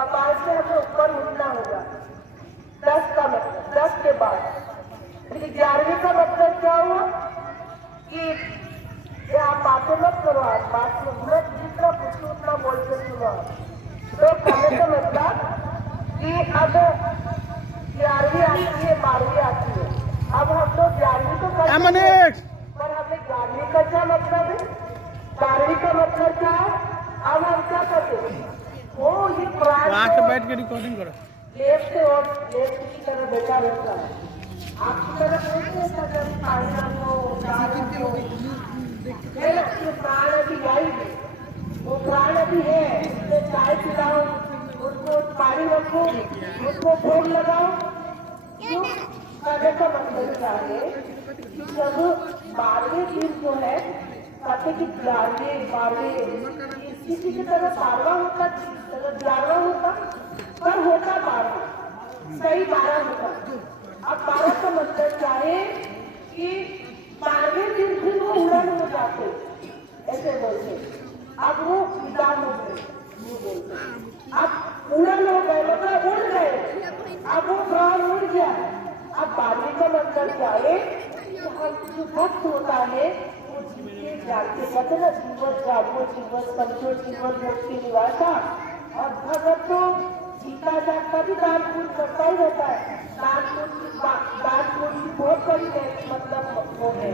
कपाल से हमें ऊपर उठना होगा। 10 का मतलब 10 के बाद। लेकिन 11वीं का मतलब क्या हुआ कि आप बातें मत करो, आप बात मैं जितना पूछूं उतना बोल के सुनो आप। तो कहने का मतलब कि अब 11वीं आती है, 12वीं आती है। अब हम लोग 11वीं तो कर सकते हैं, पर हमें 11वीं का क्या मतलब है, 12वीं का मतलब क्या है। अब हम क्या करते हैं, वो ये प्राण बैठ के रिकॉर्डिंग करो। लेफ्ट और लेफ्ट की तरफ बैठा रहता है, आपकी तरफ नहीं रहता। जब पानी आपको है ना, ये प्राण अभी आई है, वो प्राण अभी है, उसको चाय पिलाओ, उसको पानी रखो, उसको भोग लगाओ। क्यों करने का मतलब क्या है कि जब 12वें दिन जो है, कहते कि 12वें किसी की तरह 12वां होता, 11वां होता, पर होता 12, सही 12 होता। अब 12 का मतलब क्या है कि 12वें दिन फिर वो उड़न हो जाते, ऐसे बोलते। अब वो विदा हो गए, वो बोलते अब उड़न हो गए, मतलब उड़ गए, अब वो प्राण उड़ गया। अब 12वीं का मतलब क्या है कि हम जो भक्त होता है वो जीते जागते, कहते ना जीवन जागो जीवन समझो जीवन मुक्ति निवासा। और भगत तो जीता जागता भी दान पुण्य करता ही रहता है। दान पुण्य की बहुत बड़ी मतलब वो है,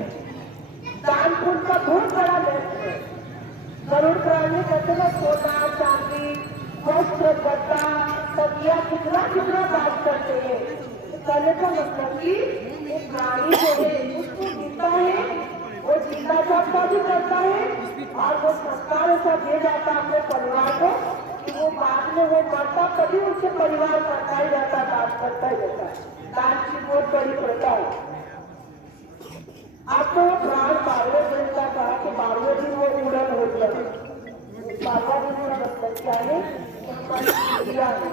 दान पुण्य का बहुत बड़ा महत्व है। गरुड़ पुराण में कहते ना सोना चांदी वस्त्र गद्दा सब्जियां कितना कितना दान करते हैं। कहने का मतलब कि एक प्राणी जो है उसको जीता है, वो जीता जागता भी करता है, और वो संस्कार ऐसा दे जाता है अपने परिवार को कि वो बाद में वो मरता तभी उसके परिवार करता ही रहता, दान करता ही रहता है। दान की बहुत बड़ी प्रथा है। आपको प्राण 12वें दिन का कहा कि 12वें दिन वो उड़न हो गया। 12वां दिन का मतलब क्या है, इंद्रिया है,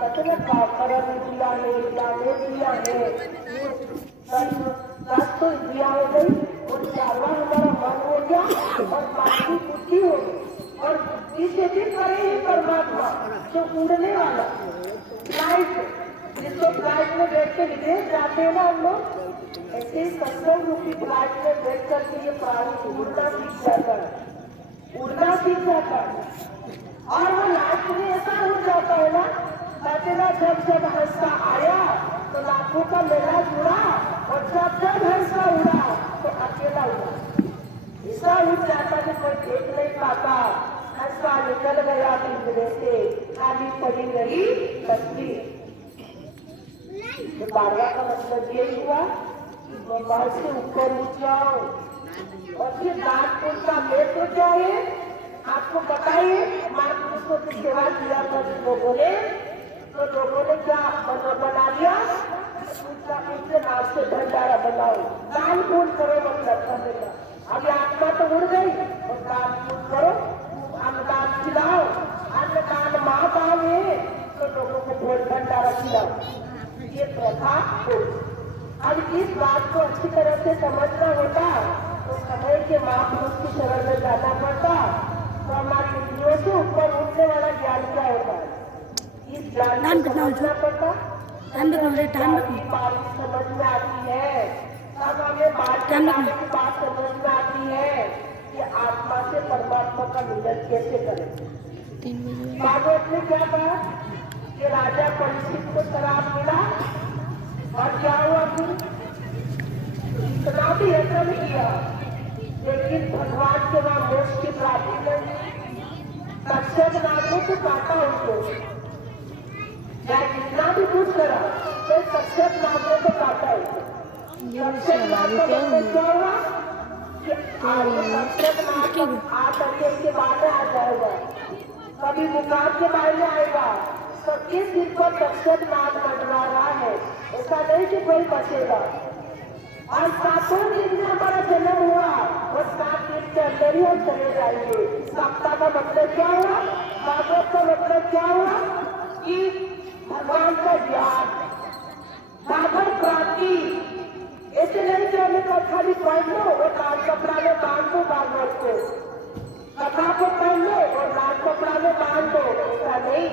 कहते ना परम इंद्रिया है, ज्ञाने इंद्रिया है, 10 तो इंद्रिया हो गई, और 4वां हमारा मन हो गया, और 5वीं बुद्धि हो गई। और बुद्धि से भी परे है परमात्मा जो उड़ने वाला फ्लाइट, जिसको फ्लाइट में बैठ के विदेश जाते हैं ना हम लोग, ऐसे सत्संग रूपी फ्लाइट में बैठ करके ये प्राणी उड़ना सीख जाता है, उड़ना सीख जाता है। और वो लास्ट में ऐसा उड़ जाता है ना, कहते ना जब जब हंसा आया तो लाखों का मेला जुड़ा, और जब जब हंसा उड़ा तो अकेला उड़ा। ऐसा उड़ जाता कि कोई देख नहीं पाता, हंसा निकल गया पिंजरे से, खाली पड़ी रही तस्वीर। तो 12वां का मतलब ये हुआ कि भगवान से ऊपर उठ जाओ। और फिर दान पुण्य का महत्व क्या है आपको बताइए। महापुरुषों की सेवा किया था लोगों ने, तो लोगों ने क्या बना दिया, उनके नाम से भंडारा बनाओ, दान पुण्य करो, मतलब करने का। अभी आत्मा तो उड़ गई, और दान पुण्य करो, अन्नदान खिलाओ, अन्नदान महादान है, तो लोगों को भोज भंडारा खिलाओ, ये प्रथा हो। अब इस बात को अच्छी तरह से समझना होता तो समय के महापुरुष की शरण में जाना पड़ता, तो हमारी इंद्रियों से ऊपर उठने वाला ज्ञान क्या होता है, इस ज्ञान को समझना पड़ता। बात समझ में आती है, तब हमें बात की बात समझ में आती है कि आत्मा से परमात्मा का मिलन कैसे करें। भागवत में क्या कहा कि राजा परीक्षित को शराब मिला, और क्या हुआ फिर इतना भी यत्न किया, लेकिन भगवान के वहां मोक्ष की प्राप्ति नहीं। तक्षक नागों को काटा उनको, या जितना भी कुछ करा तो तक्षक नागों को काटा उनको। तक्षक नाग का मतलब क्या हुआ कि तक्षक नाग आकर के बाद आ जाएगा, कभी मुकाम के बारे में आएगा, सबके सिर पर तक्षक नाग मंडरा रहा है, ऐसा नहीं कि कोई बचेगा। और 7 दिन में हमारा जन्म हुआ, और 7 दिन के अंदर ही हम चले जाएंगे। सप्ताह का मतलब क्या हुआ, भागवत का मतलब क्या हुआ कि भगवान का ज्ञान, भागवत प्राप्ति। ऐसे नहीं कि हमें खाली पढ़ लो और लाल कपड़ा में बांध दो भागवत को, कथा को पढ़ लो और लाल कपड़ा में बांध दो, ऐसा नहीं।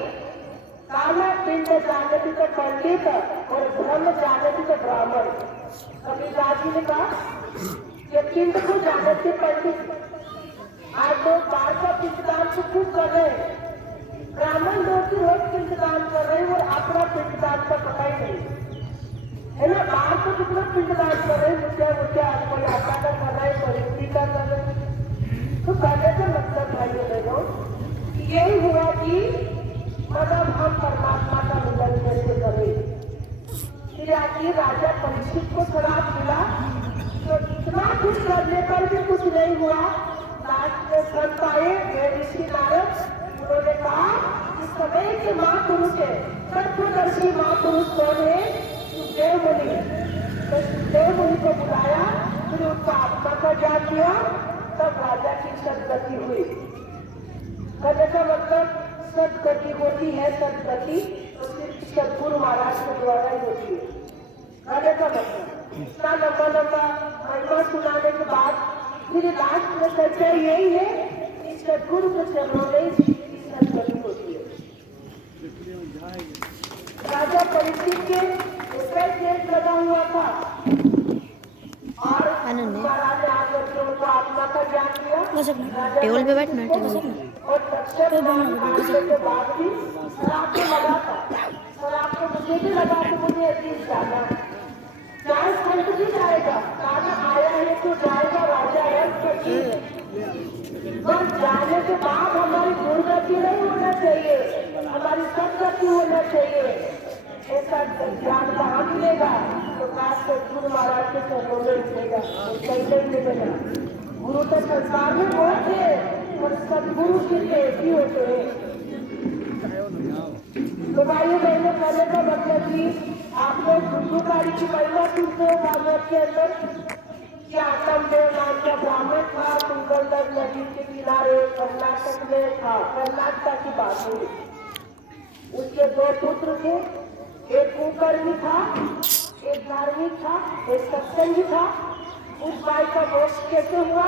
पिंड जानती तो पंडित और ब्रह्म जानती तो ब्राह्मण। कबीरदास जी ने कहा कि पिंड को जानते पंडित आज लोग बाहर का पिंडदान तो खूब कर रहे हैं, ब्राह्मण लोग भी रोज पिंडदान कर रहे हैं और अपना पिंडदान का पता ही नहीं है ना। बाहर को कितना पिंडदान कर रहे हैं, मुझे कोई आता का कर रहा है, कोई स्त्री का कर रहे हैं। तो कहने का मतलब भाइयों बहनों यही हुआ कि मतलब हम परमात्मा का मिलन कैसे करें। फिर आखिर राजा परीक्षित को श्राप मिला तो इतना कुछ करने पर भी कुछ नहीं हुआ। लास्ट में संत आए ऋषि नारद, उन्होंने कहा कि समय के महापुरुष है, तत्वदर्शी महापुरुष कौन है? सुखदेव मुनि। तो सुखदेव मुनि को बुलाया, फिर उनका आत्मा का ज्ञान किया, तब राजा की सदगति हुई। कहने का मतलब सदगति होती है, सदगति तो सिर्फ सदगुरु महाराज के द्वारा ही होती है। कहने का मतलब इतना लंबा लंबा महिमा सुनाने के बाद फिर लास्ट में सच्चाई यही है कि सदगुरु के चरणों में सदगति होती है। राजा परीक्षित के ऊपर केस लगा हुआ था और महाराज ने आकर के उनको आत्मा का ज्ञान दिया। टेबल पे बैठना, टेबल और तक्षक आने के बाद भी शराब को लगा था, शराब को मुझे भी लगा कि मुझे अतीत जाना है, चाहे संत भी जाएगा, खाना आया है तो जाएगा, राजा है पर जाने के बाद हमारी दुर्गति नहीं होना चाहिए, हमारी सदगति होना चाहिए। ऐसा ज्ञान कहाँ मिलेगा? तो खास कर गुरु महाराज के चरणों में मिलेगा, कैसे मिलेगा? गुरु तो संसार में बहुत है और सदगुरु सिर्फ एक ही होते हैं। तो भाइयों बहनों कहने का मतलब कि आप लोग गुरुकारी की महिमा सुनते हो भागवत के अंदर कि आत्मदेव नाम का ब्राह्मण था, तुंगभद्रा नदी के किनारे कर्नाटक में था। कर्नाटक की बात हुई, उसके दो पुत्र थे, एक कुकर्मी था, एक धार्मिक था, एक सत्संगी था। उस भाई का मोक्ष कैसे हुआ?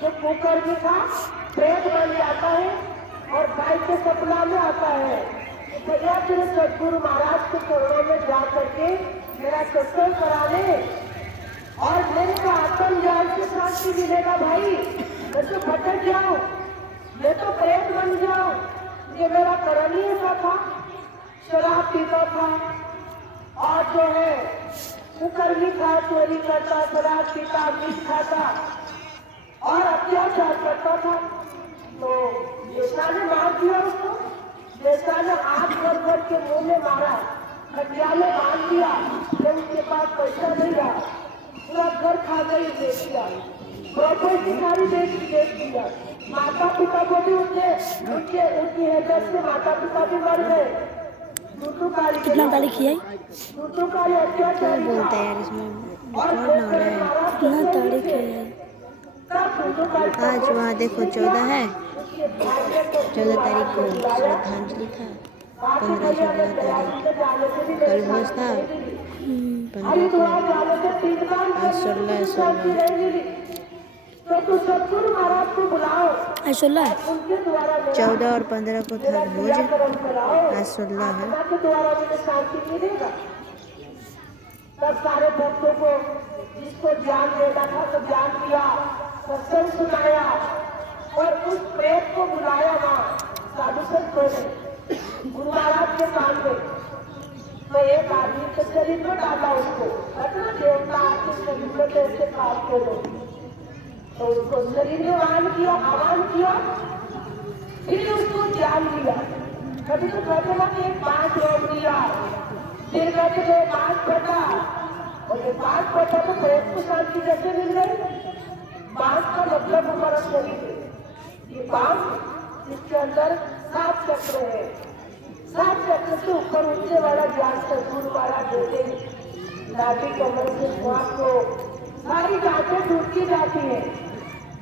जो कुकर्मी था प्रेत बन जाता है और भाई के सपना में आता है, तो एक दिन सदगुरु महाराज के चरणों में जा करके मेरा सत्संग करा ले और मेरे को आत्म ज्ञान से शांति मिलेगा। भाई मैं तो भटक जाऊं, मैं तो प्रेत बन जाऊं, ये मेरा कर्म ही ऐसा था, शराब पीता था और जो है कुकर्मी था, चोरी करता, शराब पीता, मीट खाता और अत्याचार करता था। तो बेटा ने मार दिया उसको, बेटा ने आग भर के मुंह में मारा, खटिया में बांध दिया, जब उसके पास पैसा नहीं रहा, पूरा घर खा गई, बेच दिया, प्रॉपर्टी सारी बेच दिया। माता पिता को भी उनकी हैसियत से माता पिता भी मर गए। कितना गाली खिलाई अत्याचार बोलता है यार, इसमें रिकॉर्ड ना हो रहा है। कितना तारीख है आज? वहाँ देखो 14 है, 14 तारीख को श्रद्धांजलि था, 15-16 तारीख कल भोज था, 15 को आज 16 आज 14 और 15 को था भोज, आज 16 है। सब सारे भक्तों को जिसको ज्ञान देना था तो ज्ञान दिया, सत्संग सुनाया और उस प्रेत को बुलाया वहाँ साधु संतों ने गुरु महाराज के सामने। तो एक आदमी के शरीर में डाला उसको, अपना देवता आपके शरीर में तो उसके काम को दो, तो उसको शरीर में आह्वान किया, फिर उसको ज्ञान दिया। कभी तो कहते ना कि एक बांस रोक दिया, फिर कहते थे बांस फटा, और ये बांस फटा तो प्रेत को शांति कैसे मिल गई? बांस का मतलब हमारा शरीर है, ये बांस इसके अंदर 7 चक्र है, 7 चक्र से ऊपर उठने वाला ज्ञान सदगुरु महाराज देते हैं। नाभि कमर से श्वास को सारी गांठें टूटती जाती है,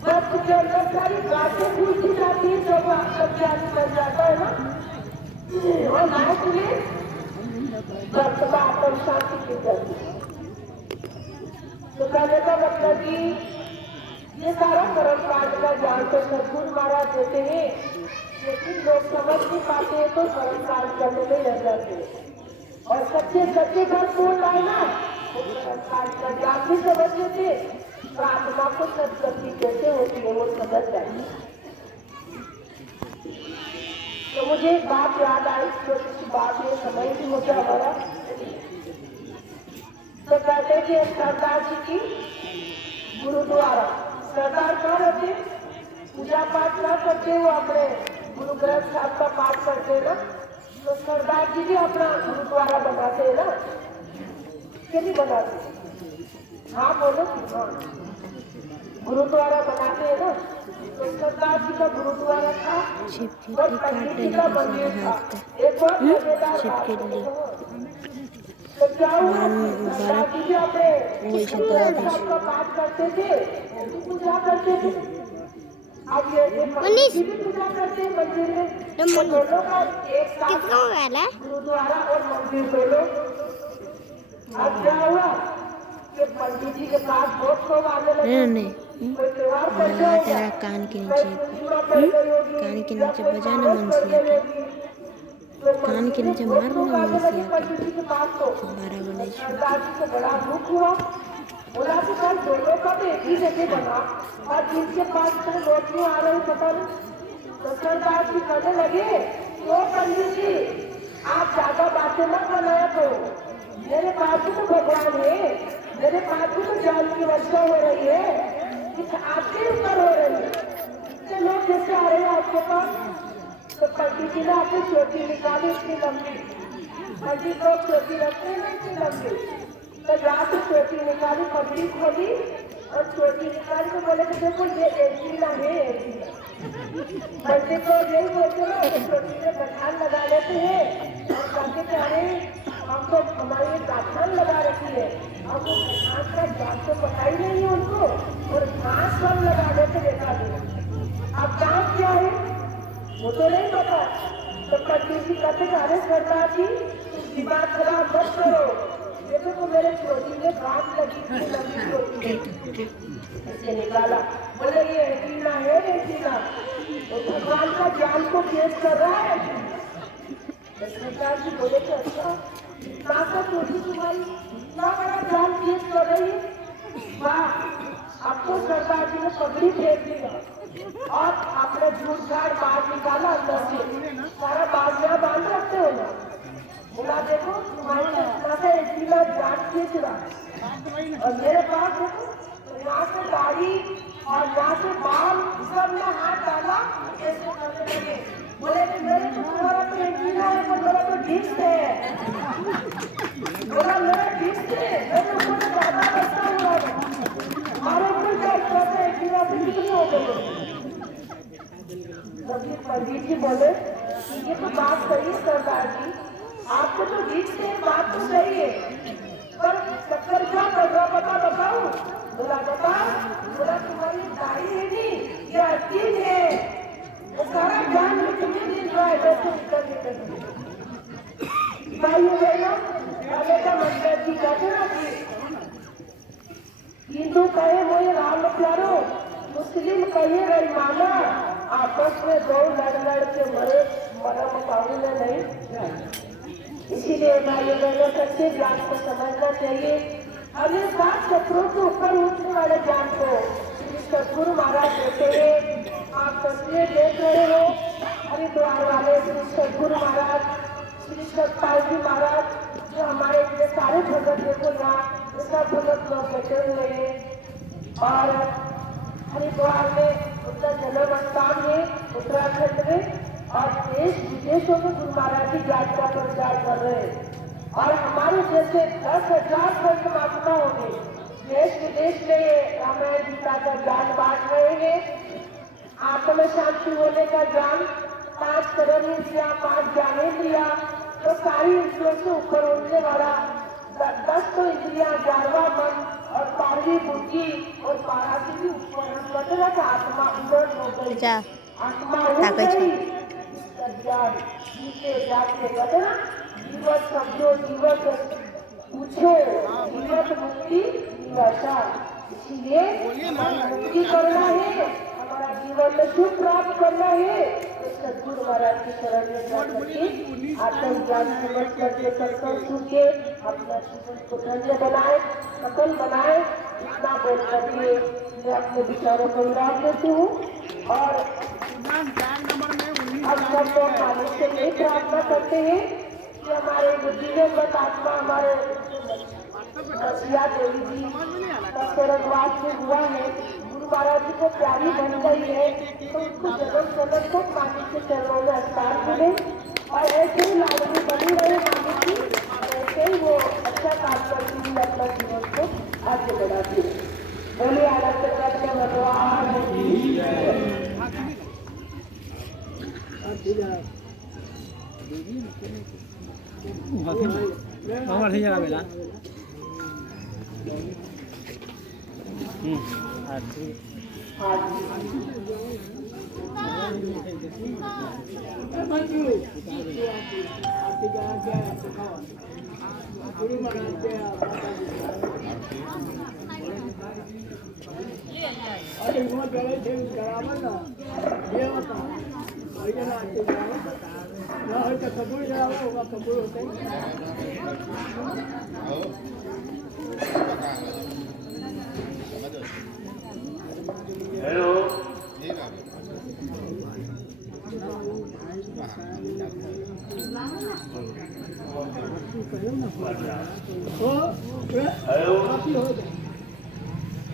वक्त के अंदर सारी गांठें टूटती जाती है, जब आपका ज्ञान बन जाता है ना, और लास्ट में वर्तमान आत्म शांति की जाती है। तो कहने का मतलब कि ये सारा कर्म कांड का ज्ञान तो सदगुरु महाराज देते हैं, लेकिन लोग समझ नहीं पाते। आते हैं तो कर्म कांड करने में लग जाते हैं और सच्चे सच्चे कर्म बोल रहे ना वो कर्म कांड का ज्ञान भी समझते थे तो आत्मा को सदगति कैसे होती है वो समझ जाए। तो मुझे एक बात याद आई, छोटी सी बात है, समय भी होता हमारा। तो कहते थे सरदार जी की गुरुद्वारा, सरदार कौन होते, पूजा पाठ ना करते हो, अपने गुरु ग्रंथ साहब का पाठ करते ना, तो सरदार जी भी अपना गुरुद्वारा बनाते है ना, क्यों नहीं बनाते? हाँ बोलो, हाँ गुरुद्वारा बनाते हैं ना। तो सरदार जी का गुरुद्वारा था और पंडित जी का मंदिर था। एक बहुत मजेदार बात है, तो क्या हुआ सरदार जी भी अपने गुरु का पाठ करते थे, पूजा करते थे। अब ये पंडित जी भी पूजा करते हैं मंदिर में, तो दोनों का एक साथ गुरुद्वारा और मंदिर दोनों। अब क्या हुआ कि पंडित जी के पास बहुत लोग आने लगे, कोई त्योहार पड़ जाएगा, कान के नीचे बजाना मनसिया के कान के नीचे मारना मनसिया के हमारा बने सरदार जी को बड़ा दुख हुआ, बोला कि भाई दोनों का तो एक ही जगह बना और जिनके पास इतने लोग क्यों आ रहे पता नहीं। तो सरदार जी कहने लगे तो पंडित जी आप ज्यादा बातें मत बनाया करो, मेरे पास भी तो भगवान है, मेरे पास भी तो ज्ञान की वर्षा हो रही है, कुछ आपके ऊपर हो रही है, इतने लोग जैसे आ रहे हैं आपके पास। तो पंडित जी ने अपनी चोटी निकाली इतनी लंबी, पंडित लोग चोटी रखते हैं ना इतनी लंबी, तो यहाँ से चोटी निकाली, पगड़ी खोली और चोटी निकाली तो बोले कि देखो ये एंटीना है, एंटीना। पंडित लोग यही बोलते ना, चोटी में गठान लगा लेते हैं और कहते थे अरे हम तो हमारी गाठान लगा रखी है, अब वो घास का जान तो पता ही नहीं है उनको, और घास कम लगा देते देखा देगा। अब जान क्या है वो तो नहीं पता। तो पंडित जी कहते अरे सरदार जी दिमाग खराब मत करो, देखो तो मेरे चोटी में घास लगी थी, लगी चोटी ऐसे निकाला, बोले ये एंटीना है, एंटीना तो भगवान का ज्ञान को पेश कर रहा है। सरदार जी बोले तो अच्छा का चोटी तुम्हारी इतना बड़ा ज्ञान पेश कर रही है, वाह। आपको सरदार जी ने पगड़ी फेंक दिया और अपने झूठ झाड़ बाहर निकाला अंदर से, सारा बाजिया बांध रखते हो ना, बोला देखो तुम्हारे इतना सा एंटीना ज्ञान खींच रहा और मेरे पास देखो यहाँ से दाढ़ी और यहाँ से बाल सब में हाथ डाला ऐसे करने लगे, बोले कि मेरे तो तुम्हारा तो एंटीना है तो मेरा तो डिस्क है, बोला मेरा डिस्क है, मेरे ऊपर ज्यादा बचता हुआ है, हमारे ऊपर क्या इतना सा एंटीना से कितने हो गए। तभी पंडित जी बोले ये तो बात सही है सरदार जी, आपको तो डिस्क है, बात तो सही है, पर चक्कर क्या कर रहा पता बताओ। बोला बताओ, बोला तुम्हारी दाढ़ी है नहीं ये अस्तीन है, वो सारा ज्ञान में तुम्हें मिल रहा है वैसे निकलने भाई हो गए ना। पहले का मंदिर जी कहते ना कि हिंदू कहे वो ये राम प्यारो, मुस्लिम कहिए रही माना, आपस में दो लड़ के मरे मरा मुकाबले नहीं। इसीलिए भाई बहनों सच्चे ज्ञान को समझना चाहिए, हमें सात चक्रों के ऊपर उठने वाले ज्ञान को सदगुरु महाराज देते हैं। आप तस्वीर देख रहे हो हरिद्वार वाले श्री सदगुरु महाराज, श्री सतपाल जी महाराज, जो हमारे इतने सारे भगत देखो यहाँ सब भगत लोग बैठे हुए हैं। और हरिद्वार में उनका जन्म स्थान है उत्तराखंड में, और देश विदेशों में गुरु महाराज की ज्ञान का प्रचार कर रहे हैं। और हमारे जैसे 10,000 संत महात्मा होंगे देश विदेश में रामायण गीता का ज्ञान बांट रहे हैं। आत्म शांति होने का ज्ञान, 5 कदम इंद्रिया, 5 ज्ञानेंद्रिया, तो सारी इंद्रियों से ऊपर उठने वाला 10 तो इंद्रिया, 11वां मन और 12वीं बुद्धि और 12 से भी ऊपर मतलब आत्मा उलट हो गई, आत्मा उठ गई। ज्ञान नीचे जाके बदला जीवन समझो, जीवन पूछो, जीवन मुक्ति निवासा। इसलिए मुक्ति करना है, हमारा जीवन में सुख प्राप्त करना है, तो सदगुरु गुरु महाराज की शरण में जा करके आत्म ज्ञान समझ करके सत्संग सुन के अपना जीवन को धन्य बनाए, सफल बनाए। इतना बोल करके मैं अपने विचारों को विराम देती हूँ और अब सब लोग मालिक से यही प्रार्थना करते हैं कि हमारे जो दिवंगत आत्मा हमारे रसिया देवी जी का स्वर्गवास जो हुआ है, गुरु महाराज जी को प्यारी बन गई है, तो उसको जन्म जन्म को मालिक के चरणों में हस्तार मिले और ऐसे ही लाडली बनी रहे मालिक की, ऐसे ही वो अच्छा काम करती हुई अपना जीवन को आगे बढ़ाती है। बोलिए आनंद करके भगवान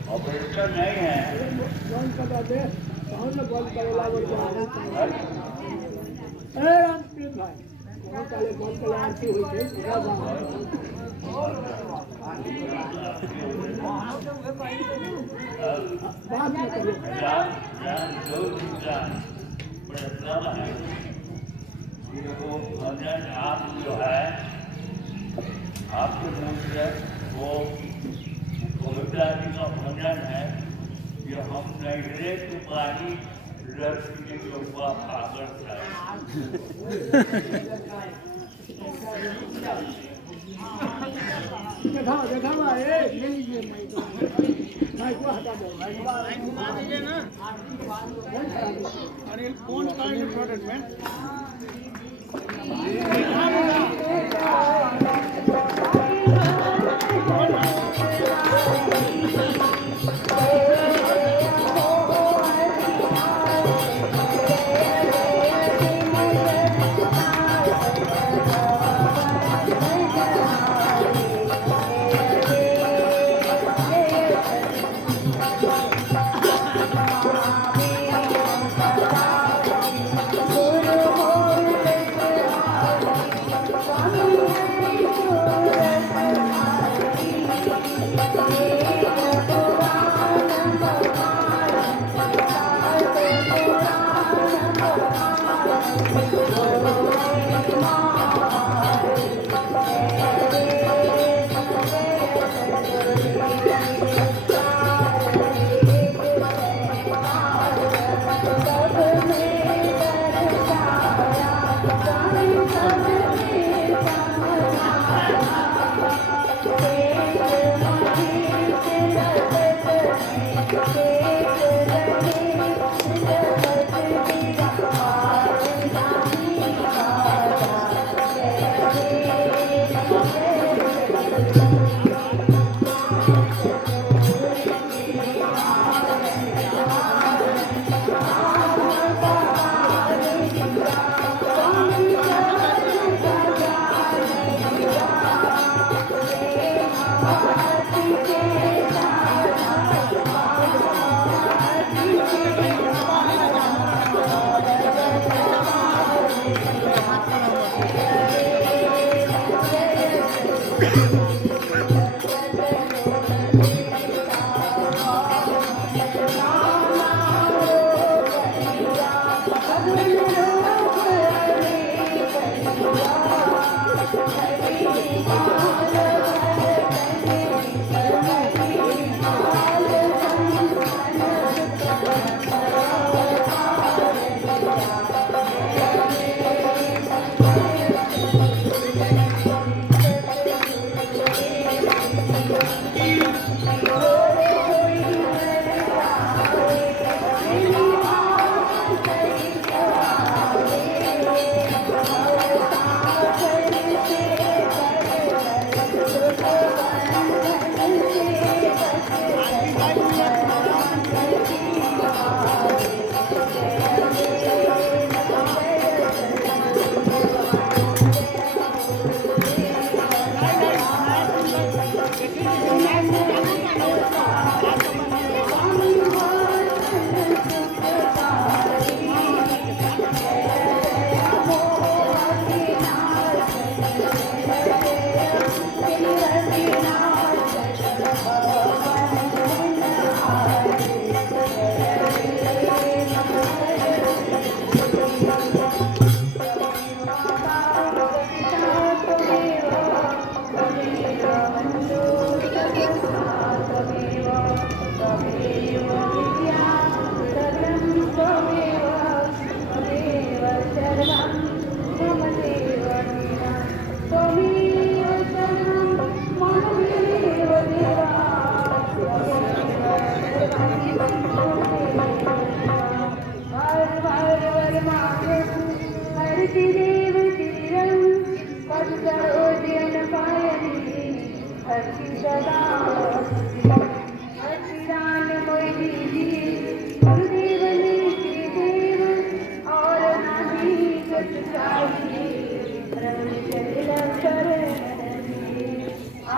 ऑपरेशन नहीं है। आप जो है आपके मुंह से वो पवित्र आदि का भंजन है, ये हम नैरे के पानी रस्ते के ऊपर आकर फोन का इम्पोर्टेंट है।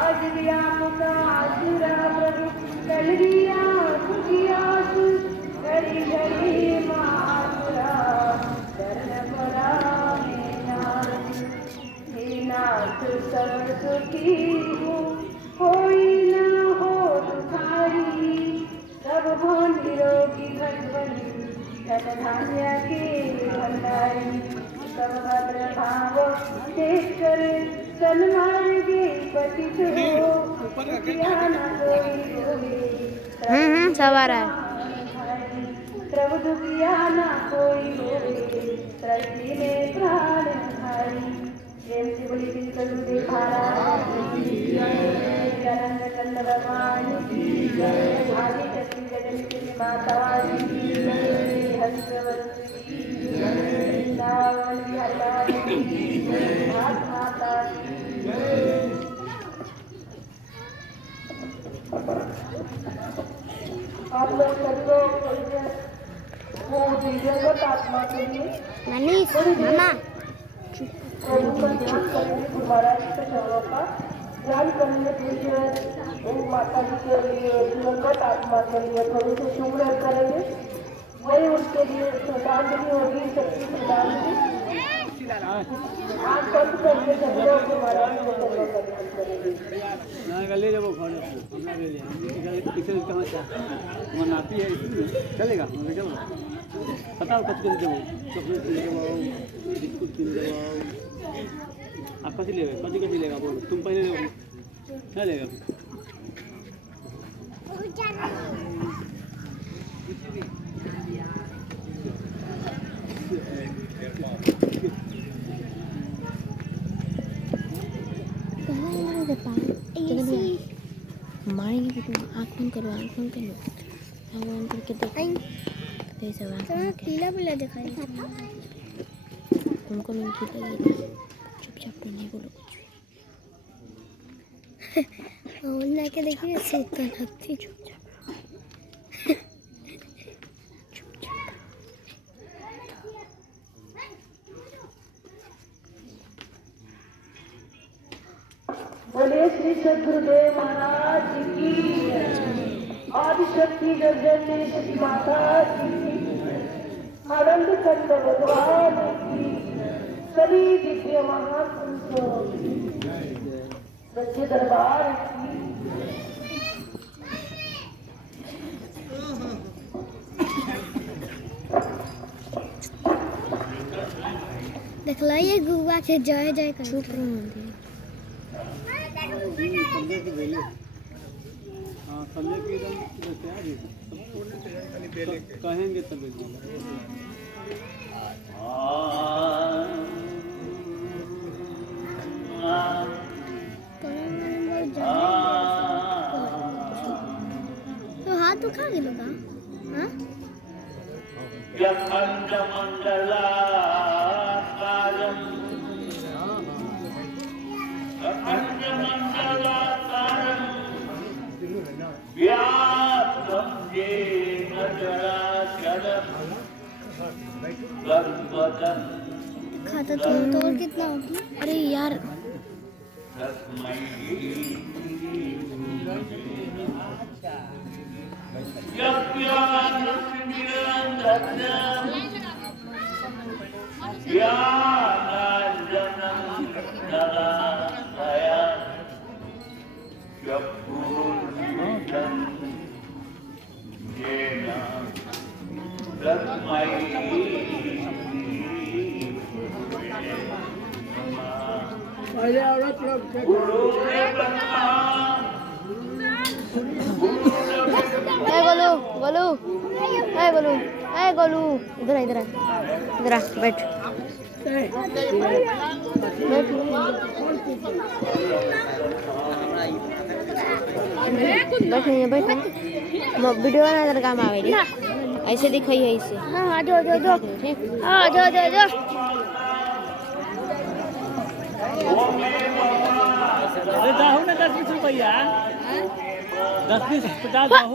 आज दिया मुका आसुरा प्रभु कल दिया खुशियास घड़ी घड़ी मासुरा चरण परा नाथ सब सुखी हूँ कोई न हो दुखारी सब हो निरोगी भगवती धन धान्य की भंडारी सब भद्र भाव देख कर सन्मार्गे पतित हो दुखिया न कोई होए सवार है प्रभु दुखिया न कोई होए सृष्टि में प्राण धारी जय श्री बोली विष्णु महाराज की जय अनंत चंद भगवान की जय आदि शक्ति जगत माता की जय हंसवती की जय वृंदावन बिहारी लाल की जय भारत माता की जय। आप लोग सभी लोग वो दिव्यंगत आत्मा के लिए मनीष मामा प्रभु का ध्यान करेंगे महाराज के चरणों का ध्यान करने के लिए वो माता जी के लिए दिवंगत आत्मा के लिए थोड़ी से शुभ करेंगे वही उनके लिए श्रद्धांजलि होगी शक्ति श्रद्धांजलि आज बंद करके सभी लोग महाराज के चरणों का ध्यान करेंगे। ले जाओ घर हमने ले लिया किसे कहाँ से वो नाती है चलेगा हमें चलो बताओ कब किन देवो चॉकलेट किन देवो बिस्कुट किन देवो आप कभी लेगा कभी लेगा बोलो तुम पहले ले क्या लेगा मारेंगे भी तुम आँख बंद करो भगवान करके देखो सब पीला पीला दिखाई तुमको उनकी लगी चुपचाप नहीं बोलो कुछ बोलना के देखिए सूता लगती चुपचाप बोले श्री सद्गुरुदेव महाराज की आदि शक्ति जगदीश माता की आनंद कंद भगवान की सभी दिव्य महापुरुषों सच्चे दरबार की दिखलाइए गुआ के जय जय कर चुप रहो हाँ समझे कि कहेंगे तब तो हाथ उठा के लगा हाँ यखंड मंडलाकारं अखंड मंडलाकारं व्याप्तं येन चराचरं तत्पदं खाता तो तोड़ कितना होगी अरे यार तस्मै यज्ञानस्मिरन्दनं ज्ञानाञ्जनं ददामया चक्षुरुन्मिलितं येन तस्मै पहले औरत लोग गोलू गोलू इधर आ बैठ बैठ वीडियो बना तेरा काम आवेगी ऐसे दिखाई है इसे हाँ दो हाँ दो दाहू ना 10-20 रुपया 10-20 50 दाहू